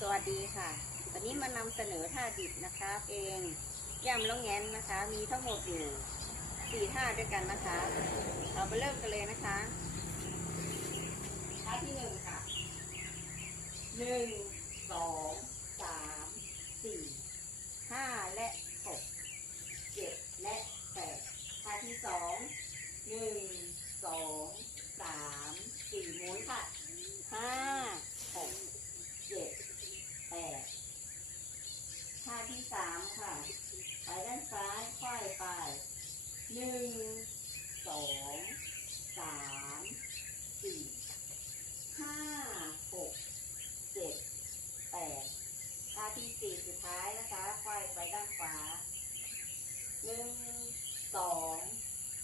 สวัสดีค่ะ วันนี้มานำเสนอท่าดิบนะคะเองย่ำแล้วแงนนะคะ มีทั้งหมดอยู่สี่ท่าด้วยกันนะคะเราไปเริ่มกันเลยนะคะท่าที่หนึ่งค่ะหนึ่งสองสามสี่ห้าและหกเจ็ดและแปดท่าที่สองหนึ่งสองสามสี่หมุนค่ะห้าหก เจ็ดแปด ที่สามค่ะ ไปด้านซ้ายค่อยไปหนึ่งสองสามสี่ห้าหกเจ็ดแปดท่าที่สี่สุดท้ายนะคะ ค่อยไปด้านขวาหนึ่งสอง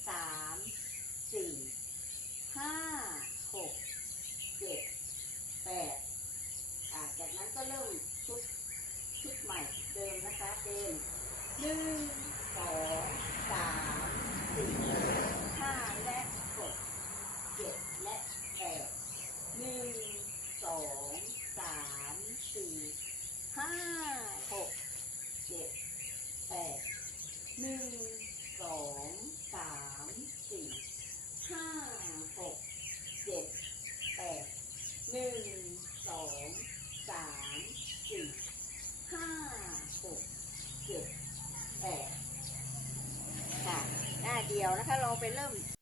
สามสี่ห้าหกเจ็ดแปด อ่าจากนั้นก็เริ่มชุดชุดใหม่เดิม นะคะเป็นหนึ่งสองสามสี่ห้าและหกเจ็ดและแปดหนึ่งสองสามสี่ห้าหกเจ็ดแปดหนึ่งสองสามสี่ห้าหกเจ็ดแปด หนึ่งสองสามสี่ห้าหก เจ็ดแปดค่ะหน้าเดียวนะคะ เราไปเริ่ม